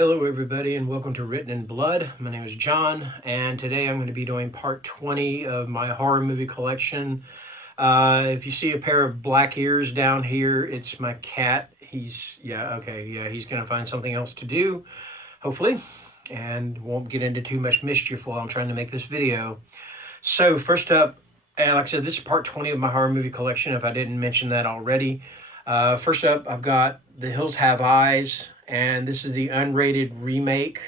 Hello everybody and welcome to Written in Blood. My name is John and today I'm going to be doing part 20 of my horror movie collection. If you see a pair of black ears down here, it's my cat. He's going to find something else to do, hopefully, and won't get into too much mischief while I'm trying to make this video. So first up, and like I said, this is part 20 of my horror movie collection if I didn't mention that already. First up, I've got The Hills Have Eyes, and this is the unrated remake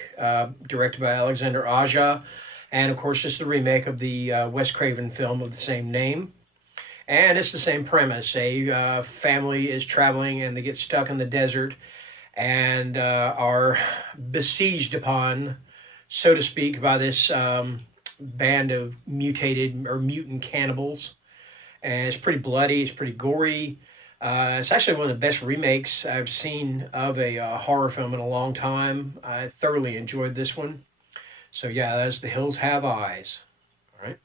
directed by Alexander Aja. And of course, this is the remake of the Wes Craven film of the same name. And it's the same premise. A family is traveling and they get stuck in the desert and are besieged upon, so to speak, by this band of mutated or mutant cannibals. And it's pretty bloody, it's pretty gory. It's actually one of the best remakes I've seen of a horror film in a long time. I thoroughly enjoyed this one. So yeah, that's The Hills Have Eyes. All right.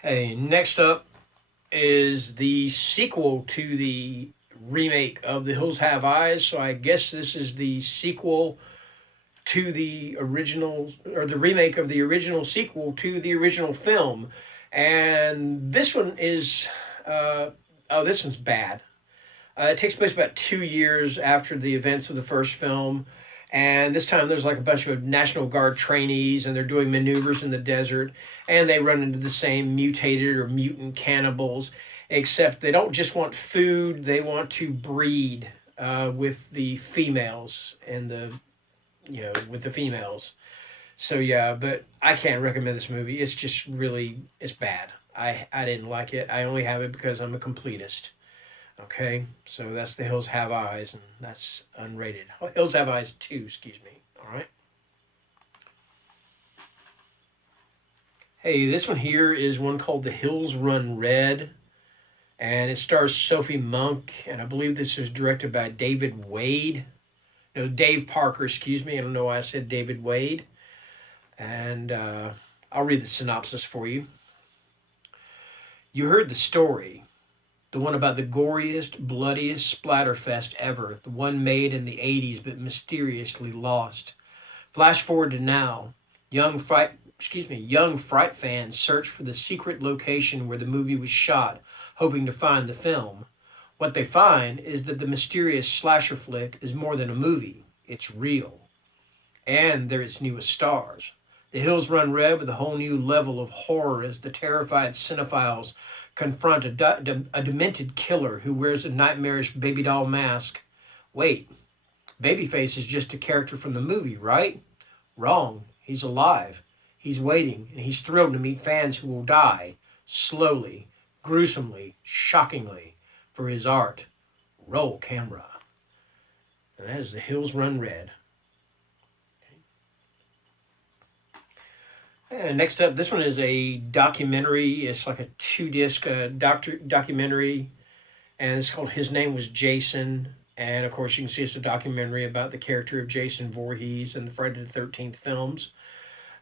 Okay, next up is the sequel to the remake of The Hills Have Eyes. So I guess this is the sequel to the original, or the remake of the original sequel to the original film. And this one is, this one's bad. It takes place about 2 years after the events of the first film. And this time there's like a bunch of National Guard trainees and they're doing maneuvers in the desert. And they run into the same mutated or mutant cannibals, except they don't just want food, they want to breed with the females and with the females. So yeah, but I can't recommend this movie. It's just really, it's bad. I didn't like it. I only have it because I'm a completist. Okay, so that's The Hills Have Eyes, and that's unrated. Oh, Hills Have Eyes 2, excuse me. All right. Hey, this one here is one called The Hills Run Red, and it stars Sophie Monk, and I believe this is directed by David Wade. No, Dave Parker, excuse me. I don't know why I said David Wade. And I'll read the synopsis for you. You heard the story, the one about the goriest, bloodiest splatterfest ever, the one made in the 80s but mysteriously lost. Flash forward to now, young fright fans search for the secret location where the movie was shot, hoping to find the film. What they find is that the mysterious slasher flick is more than a movie, it's real. And they're its newest stars. The Hills Run Red with a whole new level of horror as the terrified cinephiles confront a demented killer who wears a nightmarish baby doll mask. Wait, Babyface is just a character from the movie, right? Wrong. He's alive. He's waiting, and he's thrilled to meet fans who will die, slowly, gruesomely, shockingly, for his art. Roll camera. And that is The Hills Run Red. And next up, this one is a documentary. It's like a 2-disc documentary, and it's called His Name Was Jason. And of course, you can see it's a documentary about the character of Jason Voorhees and the Friday the 13th films.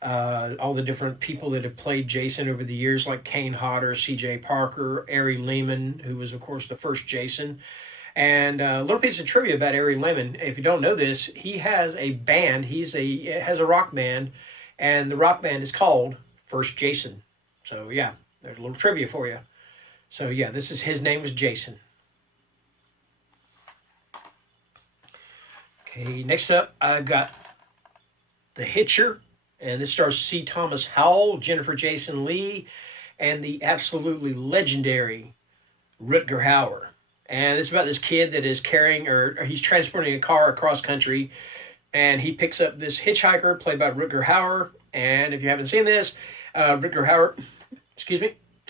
All the different people that have played Jason over the years, like Kane Hodder, C.J. Parker, Ari Lehman, who was, of course, the first Jason. And a little piece of trivia about Ari Lehman. If you don't know this, he has a band. He has a rock band. And the rock band is called First Jason. So yeah, there's a little trivia for you. So yeah, this is His Name Was Jason. Okay, next up I've got The Hitcher. And this stars C. Thomas Howell, Jennifer Jason Leigh, and the absolutely legendary Rutger Hauer. And it's about this kid that is carrying, or he's transporting a car across country, and he picks up this hitchhiker played by Rutger Hauer. And if you haven't seen this, Rutger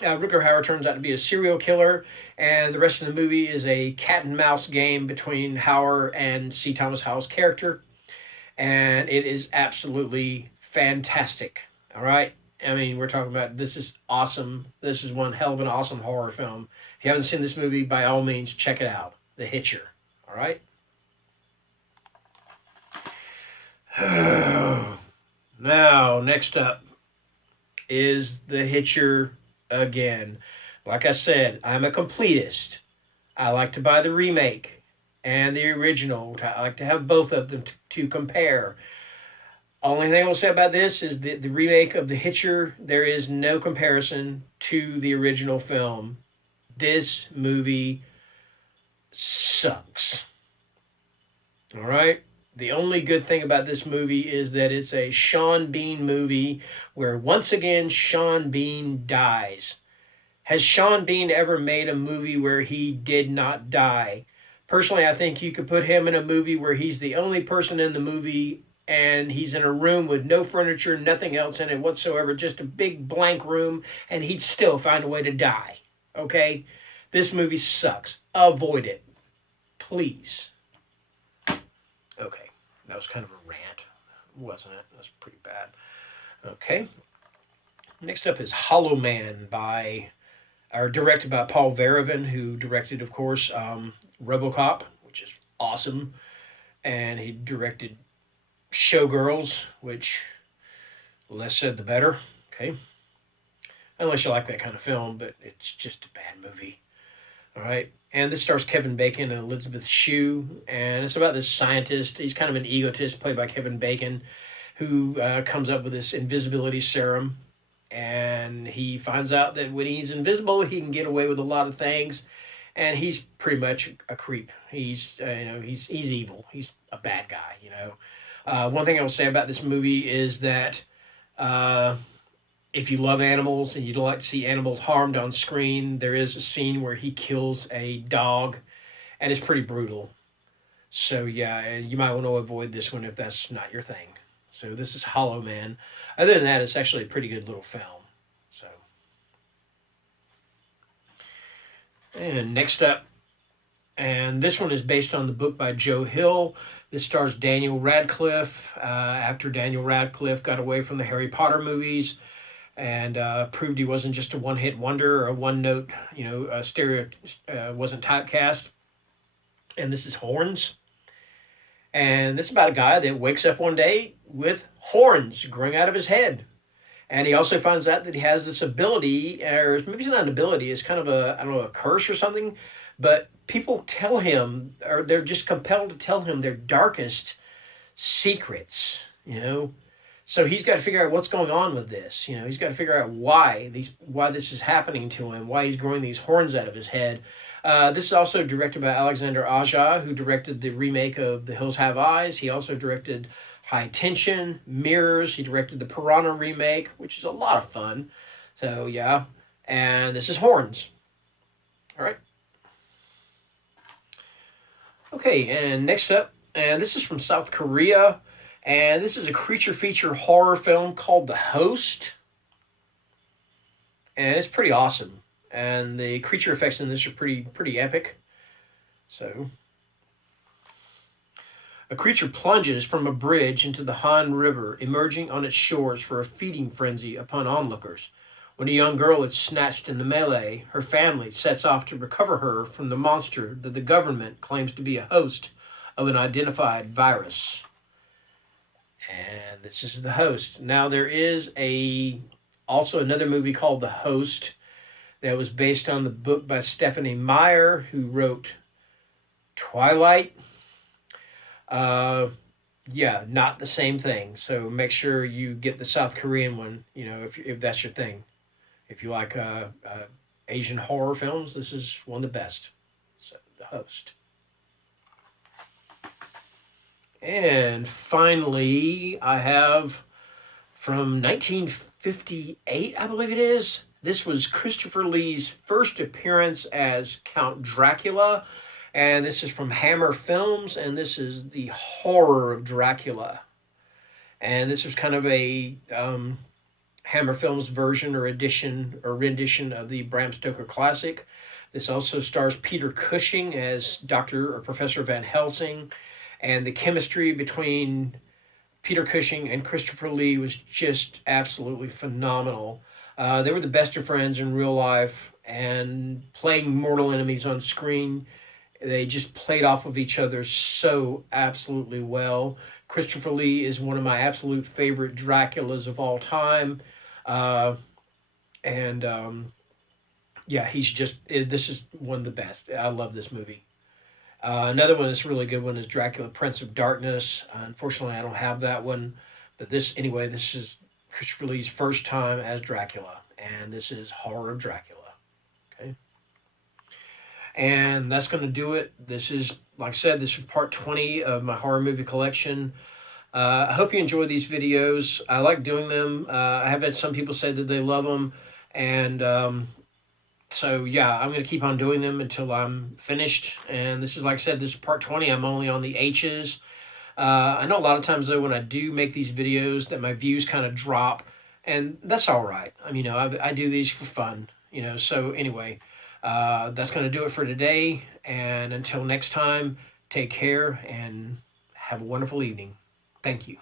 Hauer turns out to be a serial killer. And the rest of the movie is a cat and mouse game between Hauer and C. Thomas Howell's character. And it is absolutely fantastic. All right. I mean, we're talking about, this is awesome. This is one hell of an awesome horror film. If you haven't seen this movie, by all means, check it out. The Hitcher. All right. Now, next up is The Hitcher again. Like I said, I'm a completist. I like to buy the remake. and the original. I like to have both of them to compare. Only thing I will say about this is the remake of The Hitcher, there is no comparison to the original film. This movie sucks. All right? The only good thing about this movie is that it's a Sean Bean movie where once again Sean Bean dies. Has Sean Bean ever made a movie where he did not die? Personally, I think you could put him in a movie where he's the only person in the movie and he's in a room with no furniture, nothing else in it whatsoever, just a big blank room, and he'd still find a way to die. Okay? This movie sucks. Avoid it. Please. Okay. That was kind of a rant, wasn't it? That's pretty bad. Okay. Next up is Hollow Man directed by Paul Verhoeven, who directed, of course, RoboCop, which is awesome. And he directed Showgirls, which, less said the better. Okay. Unless you like that kind of film, but it's just a bad movie. All right. And this stars Kevin Bacon and Elizabeth Shue. And it's about this scientist. He's kind of an egotist, played by Kevin Bacon, who comes up with this invisibility serum. And he finds out that when he's invisible, he can get away with a lot of things. And he's pretty much a creep. He's evil. He's a bad guy, One thing I will say about this movie is that if you love animals and you don't like to see animals harmed on screen, there is a scene where he kills a dog, and it's pretty brutal. So yeah, you might want to avoid this one if that's not your thing. So this is Hollow Man. Other than that, it's actually a pretty good little film. So, and next up, and this one is based on the book by Joe Hill. This stars Daniel Radcliffe. After Daniel Radcliffe got away from the Harry Potter movies and proved he wasn't just a one-hit wonder or a one-note, wasn't typecast. And this is Horns. And this is about a guy that wakes up one day with horns growing out of his head. And he also finds out that he has this ability, or maybe it's not an ability, it's kind of a curse or something. But people tell him, or they're just compelled to tell him their darkest secrets, So he's got to figure out what's going on with this. He's got to figure out why this is happening to him, why he's growing these horns out of his head. This is also directed by Alexander Aja, who directed the remake of The Hills Have Eyes. He also directed High Tension, Mirrors. He directed the Piranha remake, which is a lot of fun. So, yeah. And this is Horns. All right. Okay, and next up, and this is from South Korea, and this is a creature feature horror film called The Host. And it's pretty awesome. And the creature effects in this are pretty epic. So, a creature plunges from a bridge into the Han River, emerging on its shores for a feeding frenzy upon onlookers. When a young girl is snatched in the melee, her family sets off to recover her from the monster that the government claims to be a host of an identified virus. And this is The Host. Now, there is also another movie called The Host that was based on the book by Stephanie Meyer, who wrote Twilight. Not the same thing. So make sure you get the South Korean one, if that's your thing. If you like Asian horror films, this is one of the best. So, The Host. And finally, I have from 1958, I believe it is. This was Christopher Lee's first appearance as Count Dracula. And this is from Hammer Films, and this is The Horror of Dracula. And this was kind of a Hammer Films version or edition or rendition of the Bram Stoker classic. This also stars Peter Cushing as Dr. or Professor Van Helsing. And the chemistry between Peter Cushing and Christopher Lee was just absolutely phenomenal. They were the best of friends in real life, and playing mortal enemies on screen, they just played off of each other so absolutely well. Christopher Lee is one of my absolute favorite Draculas of all time. This is one of the best. I love this movie. Another one that's a really good one is Dracula Prince of Darkness. Unfortunately, I don't have that one. But this is Christopher Lee's first time as Dracula. And this is Horror of Dracula. Okay. And that's going to do it. This is, like I said, this is part 20 of my horror movie collection. I hope you enjoy these videos. I like doing them. I have had some people say that they love them. And so, yeah, I'm going to keep on doing them until I'm finished. And this is, like I said, this is part 20. I'm only on the H's. I know a lot of times, though, when I do make these videos that my views kind of drop. And that's all right. I mean, I do these for fun, So, anyway, that's going to do it for today. And until next time, take care and have a wonderful evening. Thank you.